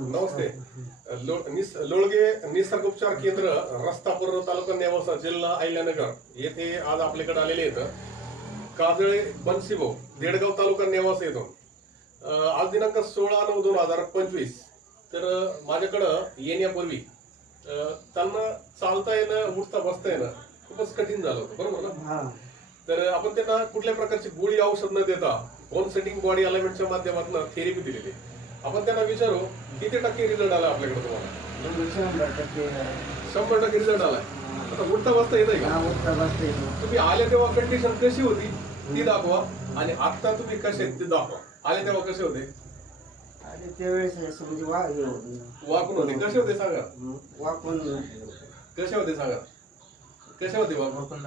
नमस्ते. लोळगे निसर्गोपचार केंद्र रस्ता पूर्व तालुका नेवासा जिल्हा अहिल्यानगर. येथे आज आपल्याकडे आलेले आहेत काजळे बनसीभाऊ देडगाव तालुका नेवासा येथून. आज दिनांक सोळा नऊ दोन हजार पंचवीस. तर माझ्याकडं येण्यापूर्वी त्यांना चालता येणं उठता बसता येणं खूपच कठीण झालं होतं बरोबर ना? हा. तर आपण त्यांना कुठल्या प्रकारची गोळी औषध न देता होम सेटिंग बॉडी अलाइनमेंटच्या माध्यमातून थेरपी दिलेली आपण त्यांना विचारू किती टक्के रिझल्ट आला आपल्याकडे तुम्हाला? शंभर टक्के रिझल्ट आलाय आता उठता बसता येत का? हा बसता येतो तुम्ही आले तेव्हा कंडिशन कशी होती? ती दाखवा. आणि आता तुम्ही कसे ते दाखवा. आले तेव्हा कसे होते? आणि त्यावेळेस म्हणजे. वाकून होते. कसे होते सांगा? वाकून कसे होते सांगा? कसे होते वाकून?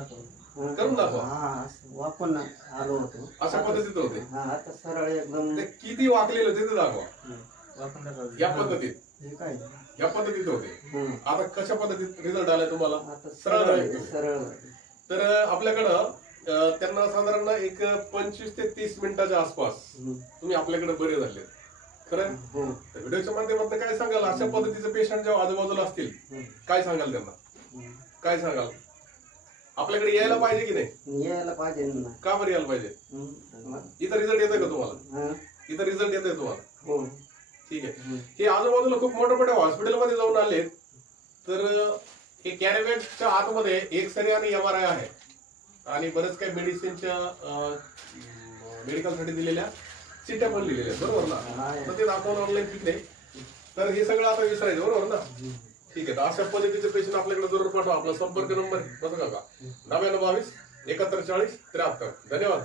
करून दाखवा. हा असं वाकून आलो होतो. अशा पद्धतीत होते. हा आता सरळ एकदम ते किती वाकलेले होते ते दाखवा. या पद्धतीत. हे काय? या पद्धतीत होते. हं. आता कशा पद्धतीत रिझल्ट आलाय तुम्हाला? आता सरळ सरळ तर आपल्याकडं अं, त्यांना साधारण एक पंचवीस ते तीस मिनिटाच्या आसपास हं. तुम्ही आपल्याकडे बरे झाले खरं? हो तर व्हिडिओच्या माध्यमातून काय सांगाल? अशा पद्धतीचे पेशंट जेव्हा आजूबाजूला असतील हं. काय सांगाल त्यांना? हं. काय सांगाल? आपल्याकडे यायला पाहिजे की नाही? यायला पाहिजे ना. का बरं यायला पाहिजे. इथं रिझल्ट येतोय का तुम्हाला? हं. इथं रिझल्ट येतोय तुम्हाला? हो. ठीक आहे. हं. आजूबाजूला खूप मोठ्या मोठ्या हॉस्पिटलमध्ये जाऊन आले तर हे कॅरेबॅगच्या आतमध्ये एक सरी आणि एम आर आय आहे. आणि बरेच काही मेडिसिनच्या मेडिकलसाठी दिलेल्या चिट्ट्या पण लिहिलेल्या आहेत, बरोबर ना. तर ते दाखवून ऑनलाईन तिकडे. तर हे सगळं आता विसरायचं बरोबर ना. ठीक आहे अशा पद्धतीचे पेशंट आपल्याकडे जरूर पाठवा. आपला संपर्क नंबर बघा का? नव्याण्णव बावीस एकाहत्तर चाळीस त्र्याहत्तर. धन्यवाद.